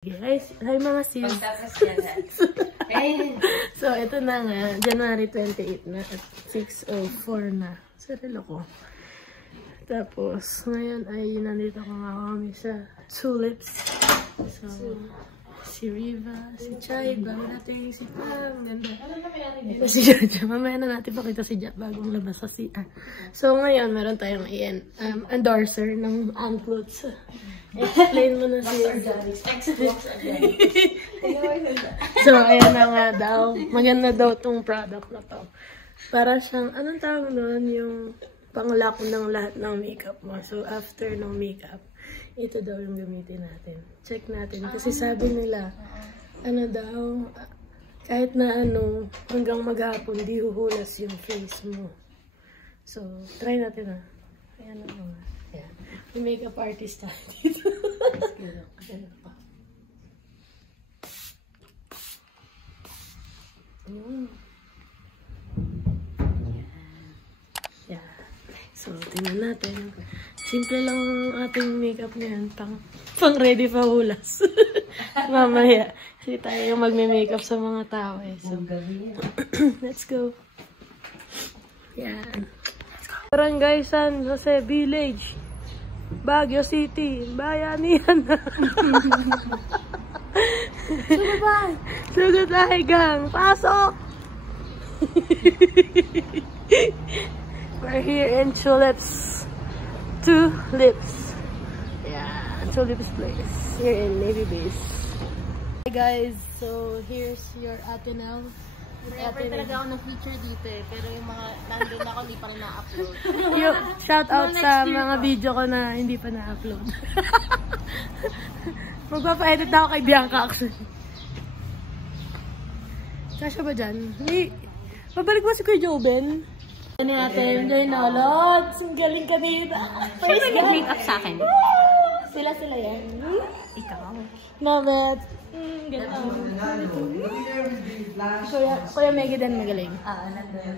Hi mga sis. So, ito na nga. January 28 na at 6:04 na. Sarilo ko. Tapos, ngayon ay nandito ko nga kami sa Tulips. So, si Riva, si Chai, bago natin si Pang. Ganda. Ito si Jojo. Mamaya na natin pakita si Jack bagong labas sa CR. So, ngayon, meron tayong endorser ng Unclothes. Explain mo na siya. So, ayan na nga daw. Maganda daw tong product na to. Para siyang, anong tawag nun? Yung pang-lock ng lahat ng makeup mo. So, after ng makeup, ito daw yung gamitin natin. Check natin. Kasi sabi nila, ano daw, kahit na ano, hanggang maghapon, di huhulas yung face mo. So, try natin ah. Ayan na nga. Ayan. May makeup artist tayo dito. Ayan pa. Yeah. So, tingnan natin. Simple lang ang ating makeup ngayon. Pang ready pa hulas. Mamaya. Kasi tayo yung magme-makeup sa mga tao eh. So, let's go. Yan. Barangay San Jose Village. Baguio City. Bayanihan na. Sugutay. Sugutay gang. Pasok! We're here in Tulips. Tulips. Yeah, Tulips place. Here in Navy Base. Hey guys, so here's your Ateneo. Never talaga ako na-feature dito eh. Pero yung mga nandun ako, hindi pa rin na-upload. Shout out sa mga video ko na hindi pa na-upload. Magpapa-edit ako kay Bianca actually. Kasya ba dyan? Pabalik mo si Kuya Joben. Ano natin? Joy Nolod. Ang galing kanina. Sino nag-makeup sa akin? Sila yan. Ikaw. Namet. Ganda. Kuya Meggy din magaling. Nandun.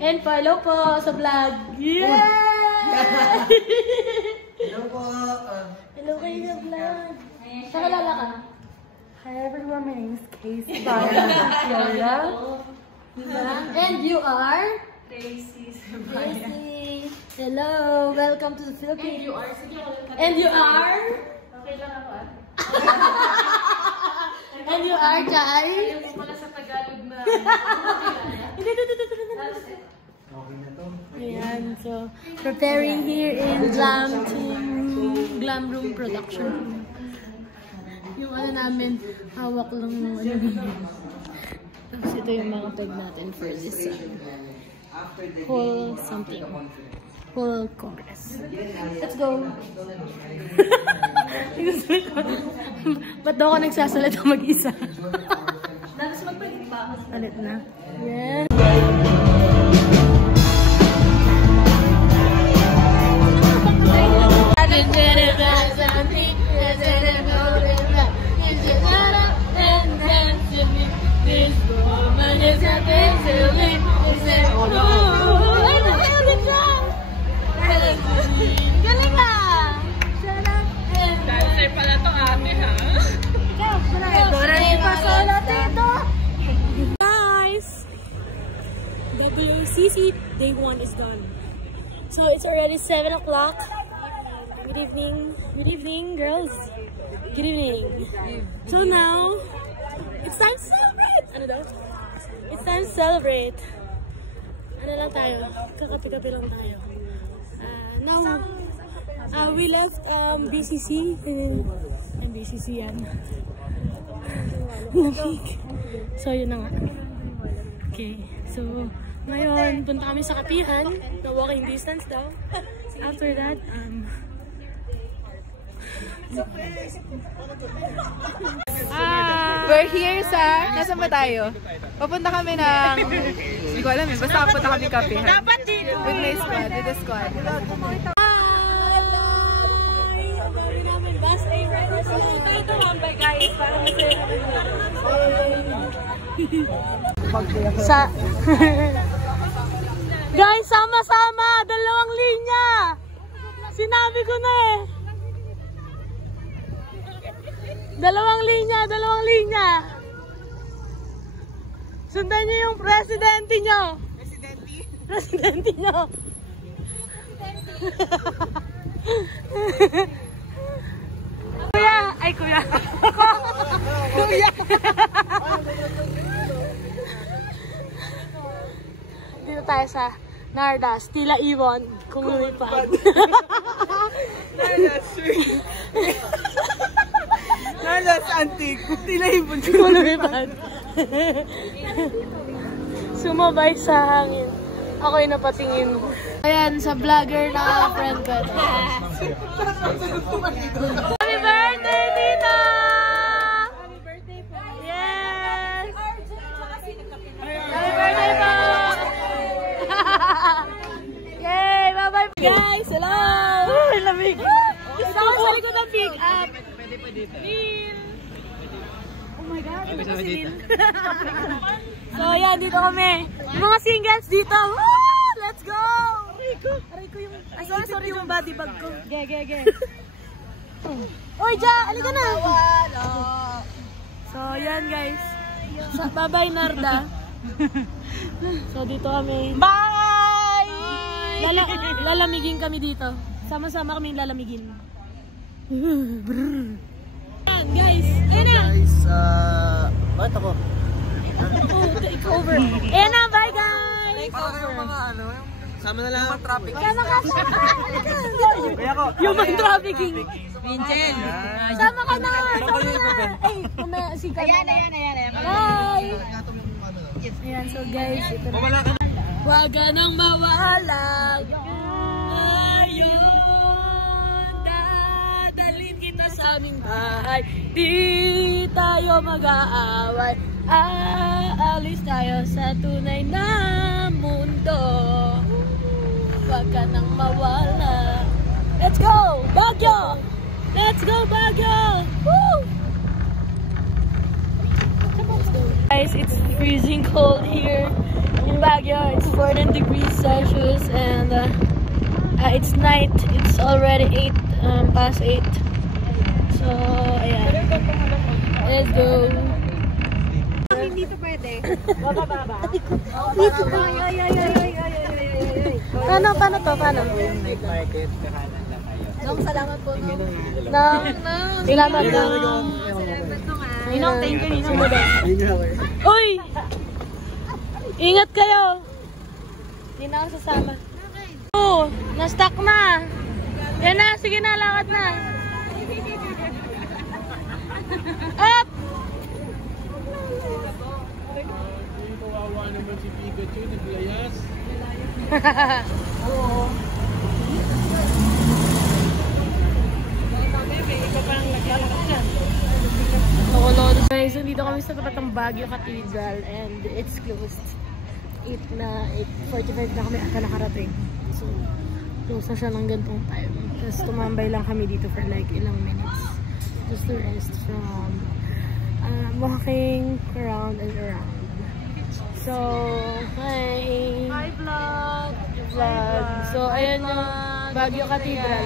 And follow po sa vlog. Yeah! Hello po. Hello kayo sa vlog. Saan kalala ka? Hi everyone, my name is Casey. Florida. And you are? Tracy. Tracy. Hello, welcome to the Philippines. And you are? Okay lang ako ah. And you are, Jai? Ayaw ko pala sa Tagalog na. Hindi. Okay na to. Ayan, so preparing here in Glam Room Production. Yung ano namin, hawak lang ng ano. Tapos ito yung mga peg natin for this whole something. Whole Congress. Let's go! Ba't daw ako nagsasalita mag-isa? Tapos magpalit pa ako. Alit na. Yes! WCC day 1 is done. So it's already 7 o'clock. Good evening. Good evening, girls. Good evening. So now, it's time to celebrate! Ano daw? It's time to celebrate. Ano lang tayo? Kakapi-kapi lang tayo. Now, we left BCC. And BCC yan. So yun na nga. Okay, so ngayon, punta kami sa kapihan na walking distance daw. After that, we're here sa, nasaan ba tayo? Papunta kami ng, hindi ko alam eh, basta papunta kami kapihan. Dapat dito! With my squad, with the squad. Sabi namin, bus A riders. Tayo tumambay guys, para masaya sa guys, sama-sama! 2 linya! Sinabi ko na eh! Dalawang linya. Sundan niyo yung presidente nyo. Presidente nyo. Kuya. Ay, kuya. Kuya. Dito tayo sa Nardas, Tila Iwan, kung lumipad. Nardas Street. Nardas Antique, Tila Iwan, Kung lumipad. Sumabay sa hangin. Ako'y napatingin. Ayan, sa vlogger na friend ko. Happy birthday, Tita! Happy birthday po! Yes! Happy birthday po! Yay! Bye-bye guys! Hello! Ay, lamig! Gusto ko sa likod ng pick up. Pwede pa dito. Oh my God! Ito si Lil. So, ayan, dito kami. Yung mga singles dito. Woo! Let's go! Aray ko yung... Ay, sorry yung body bag ko. Ge. Uy, Ja! Alika na! So, ayan guys. Bye-bye, Narda. So, dito kami. Bye! Lalamigin kami dito. Sama-sama kami lalamigin. Ayan, guys. Ayun na! Guys, bakit ako? Oh, take over. Ayan na, bye guys! Take over. Sama na lang. Human traffic. Sama ka siya! Human trafficking. Vincent. Sama ka na! Sama na! Ay, kumaya si Carmen. Ayan. Bye! Ayan, so guys, ito na. Huwag ka nang mawala. Ngayon, dadalhin kita sa aming bahay. Di tayo mag-aaway. Aalis tayo sa tunay na mundo. Huwag ka nang mawala. Let's go, Baguio! Let's go, Baguio! Woo! Guys, it's freezing cold here in Baguio. It's 14 degrees Celsius and it's night. It's already 8 past 8. So, ayan. Let's go. Dito pwede. Baba. Dito ba? Paano to? Paano? Yung night market, kahanan lang kayo. Nong, salamat po. Salamat daw. Ninong, thank you, Ninong. Uy! Ingat kayo! Hindi na ako sasama. Oo, na-stuck na. Yan na, sige na, lakad na. Up! Kawawa naman si Pikachu, naglayas. Oo. Guys, so dito kami sa tapat ng Baguio Cathedral and it's closed. 8:45 na kami ata nakarating. So, close na siya ng gantong time. Tapos tumambay lang kami dito for like ilang minutes. Just to rest from walking around and around. So, hi! Hi vlog! So, ayan yung Baguio Cathedral.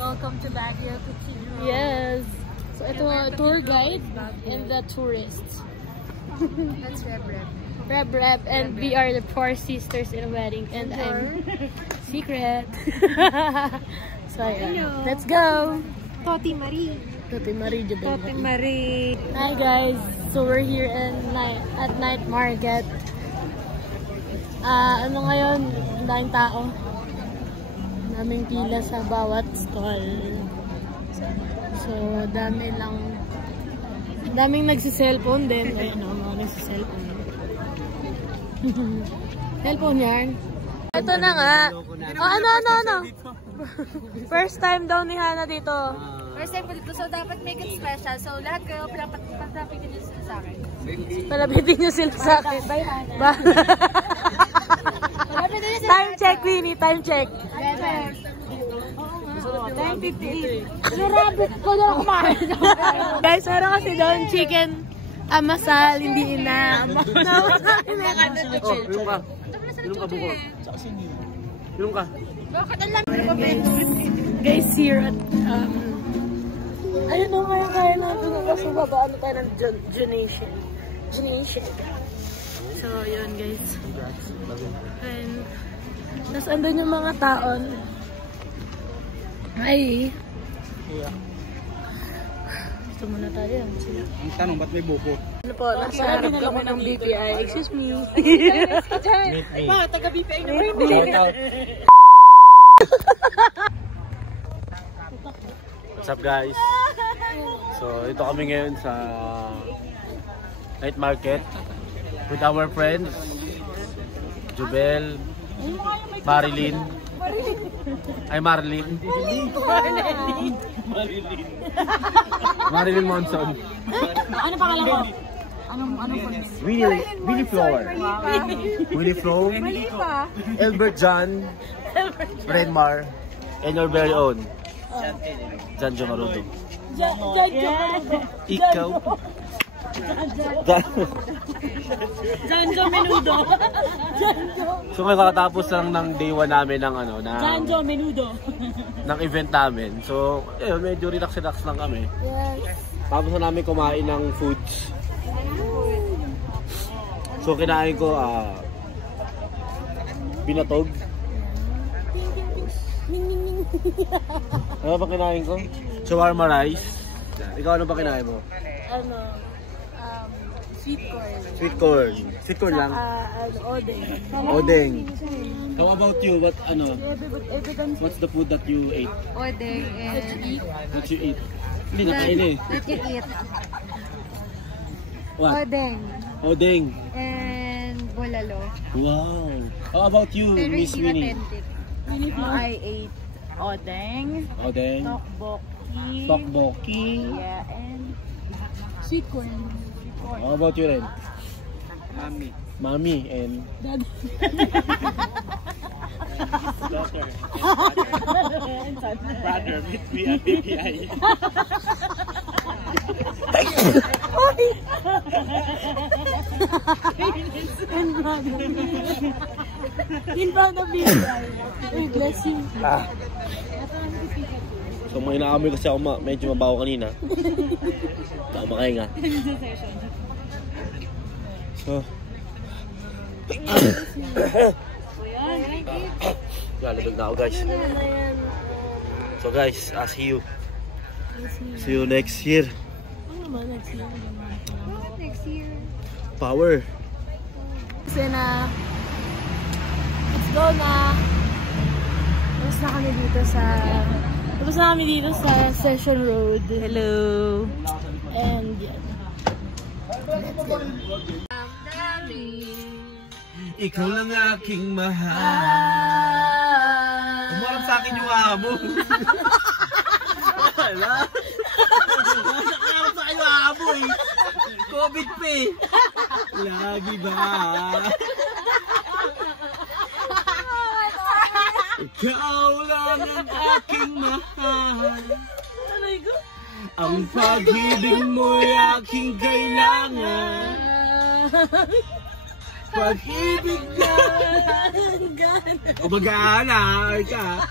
Welcome to Baguio Cathedral. Yes! So, ito tour guide and the tourists. That's Reb, and we are the 4 sisters in a wedding, and I'm secret. So, yeah. Let's go! Toti Marie. Toti Marie. Hi guys! So, we're here at night market. Ano ngayon? Ang daming tao. Daming pila sa bawat stall. So, daming nagsiselfone din. Ayun o, mga nagsiselfone. Cellphone yan. Ito na nga. Ano? First time daw ni Hana dito. First time po dito, so dapat make it special. So lahat kayo, palapitin nyo sila sa akin. Palapitin nyo sila sa akin. Bye, Hana. Palapitin nyo sila. Time check, Winnie. Time check. Time 58. Rabbit ko na kumain. Guys, meron kasi doon chicken amasal, hindi ina. Ilong ka. Ilong ka buko. Ilong ka. Bakit ang lamig mo, Guys, here at ayun o, kaya natin. Tapos babaan tayo ng Junation. So, yun guys. And, tapos andun yung mga taon. Ay. Gusto muna tayo. Sila. Ang tanong, ba't may buko? Ano po, nasa harap kami ng BPI. Excuse me. Meet me. Taga-BPI na Shout out. What's up guys? So, ito kami ngayon sa night market with our friends Jubel, Marilyn. Ay, Marilyn. Marilyn Monson. Ano pangalan ko? Anong Willie Flower. Willie Flow. Albert John. Renmar. And your very own Janjo Marudo. Ikaw. Janjo Menudo. So may kakatapos lang ng day 1 namin ng ano na Janjo Menudo. ng event namin. So ayun, medyo relax lang kami. Yes. Tapos na namin kumain ng foods. So kinain ko binatog. Ano ba kinain ko? Shawarma rice. Ikaw ano ba kinain mo? Ano, sweet corn. Sweet corn. Sweet corn lang. Odeng. Odeng. How about you? What What's the food that you ate? Odeng and What you eat? Hindi nakain eh. that you eat. What? Odeng Odeng. and bulalo. Wow. How about you, Pero Miss hindi Winnie? authentic. I ate odeng, Odeng. tteokbokki, Tteokbokki. yeah, and Sweet corn. How about you rin? Mami and daughter. Brother, meet me at BPI. In front of BPI. Bless you. So may naamoy kasi ako medyo mabaho kanina. Tama kayo nga. So lalabag na ako guys. So guys, see you. See you next year. Next year. Power. Kasi na, let's go na. Tapos na kami dito sa Session Road. Hello. And yan. Let's go. Ikaw lang aking mahal. Umarap sa akin yung amo. Wala. Umarap sa akin yung amo eh. COVID pa eh. Lagi ba? Ikaw lang ang aking mahal. Ang pag-ibig mo'y aking kailangan. Pag-ibig na o mag-aalala ka,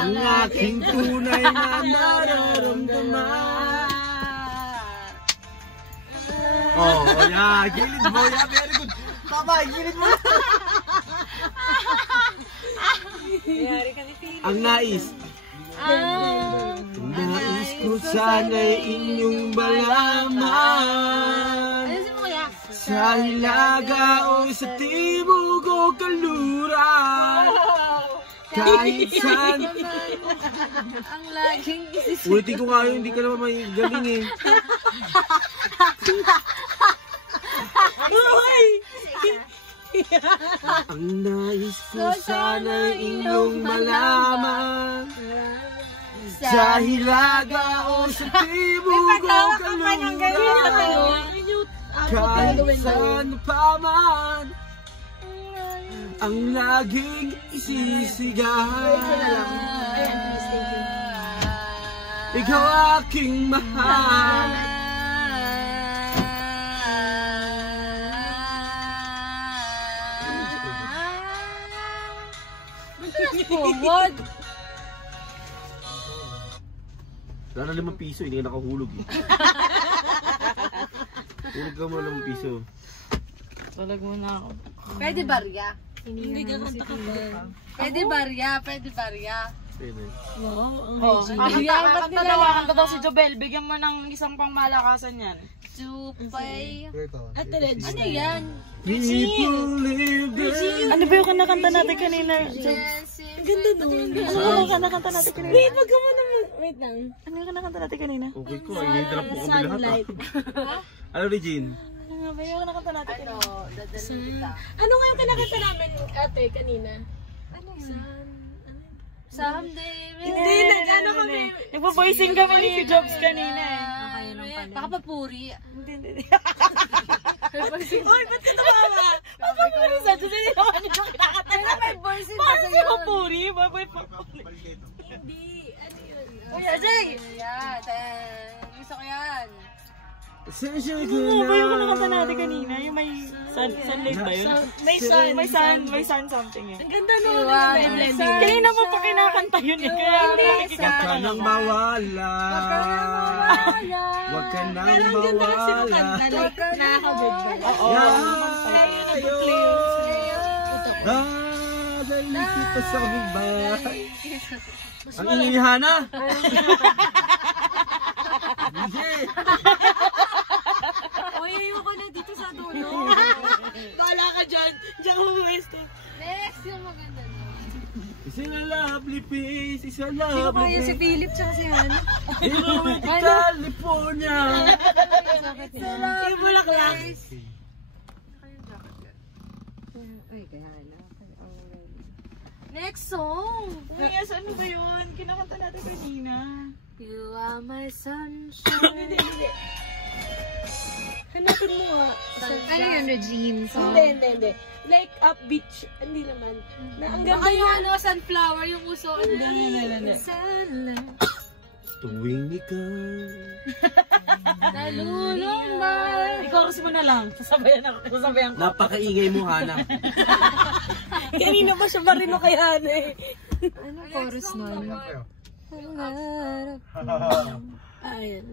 ang aking tunay na nararamdaman. Oh, yeah, gilid mo, yeah, very good. Papa, gilid mo. Ang nais. Nais ko sana'y inyong malaman. Sa hilaga o sa tibog o kaluran, kahit saan. Ang laging isisip. Ulitin ko nga yun, hindi ka naman may galing eh. Ang nais ko sana inyong malaman, sa hilaga o sa tibog o kaluran, kahit saan pa man, ang laging isisigaw. Ikaw aking mahal. forward. Wala na 5 piso, hindi ka nakahulog eh. Urog ka mo ng piso. Talag mo na ako. Pwede barya. Hindi ka kanta ka ba? Pwede barya. Pwede barya. Pwede. Oh, kakanta daw si Jobel. Bigyan mo ng isang pangmalakasan yan. Supay. Ate Reg. Ano yan? Ano ba yung kanakanta natin kanina? Ang ganda nun. Ano ba yung kanakanta natin kanina? Wait, wag ka muna wait lang. Ano yung kanakanta natin kanina? Okay ko, hihintala po kami lahat. Sunlight. Ano, Regine? Ano nga ba yung kanakanta natin kanina? Dadalhin kita. Ano nga yung kinakanta namin, ate, kanina? Ano yan? Someday. Hindi, nag-ano kami. Nagpo-voicing kami ni Jobs kanina eh. Baka papuri. Hindi. Uy, ba't ka tumawa? Papuri sa Diyos, hindi naman yung kinakanta Kaya natin. may voices Paano kasi si yun. Papuri? Baboy Papuri. Hindi, ano yun? Uy, Ajay! Yan. Gusto ko yan. Ano ba yung kanakanta natin kanina? Yung may sunlight ba yun? May sun something yun. Ang ganda nun. Kanina mo pa kinakanta yun eh. Kaya Huwag ka nang mawala. Huwag ka nang mawala. Nakaka-bridge. Oo. Dadali kita sa hubay. Ang ingihana. Uy, ayoko na dito sa dulo. Bahala ka dyan. Diyan ko pwesto. Next, yung maganda na. It's a lovely place. It's a lovely place. Philip tsaka si Han. In California. Yung bulaklak. Next song. Yes, ano ba yun? Kinakanta natin kanina. You are my sunshine. Hanapin mo nga. Ano yun, Regine? Hindi. Like upbeat. Hindi naman. Na ang ganda Baka yung niya. ano, sunflower, yung uso. Hindi. Sunlight. Tuwing ikaw. Nalulumay. I-chorus mo na lang. Sasabayan ko. Napakaingay mo, Hana. Kanina pa siya marino kay Hana eh. Ano chorus nun? Ayan.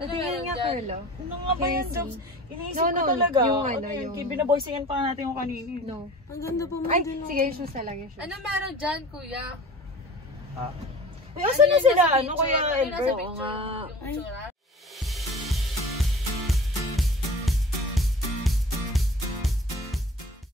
Patingin nga, Carlo. Ano nga ba yun, Jobs? Iniisip No, ko talaga. yung Ano ano, yun? yung- Binaboysingan pa natin yung kanina. No. Ang ganda pa mo Ay, din. sige, yung shoes na lang, yung shoes. Ano meron dyan, kuya? Uy, asan na sila? Ano Picture? kaya, Ano nasa Elbert? picture? Yung picture,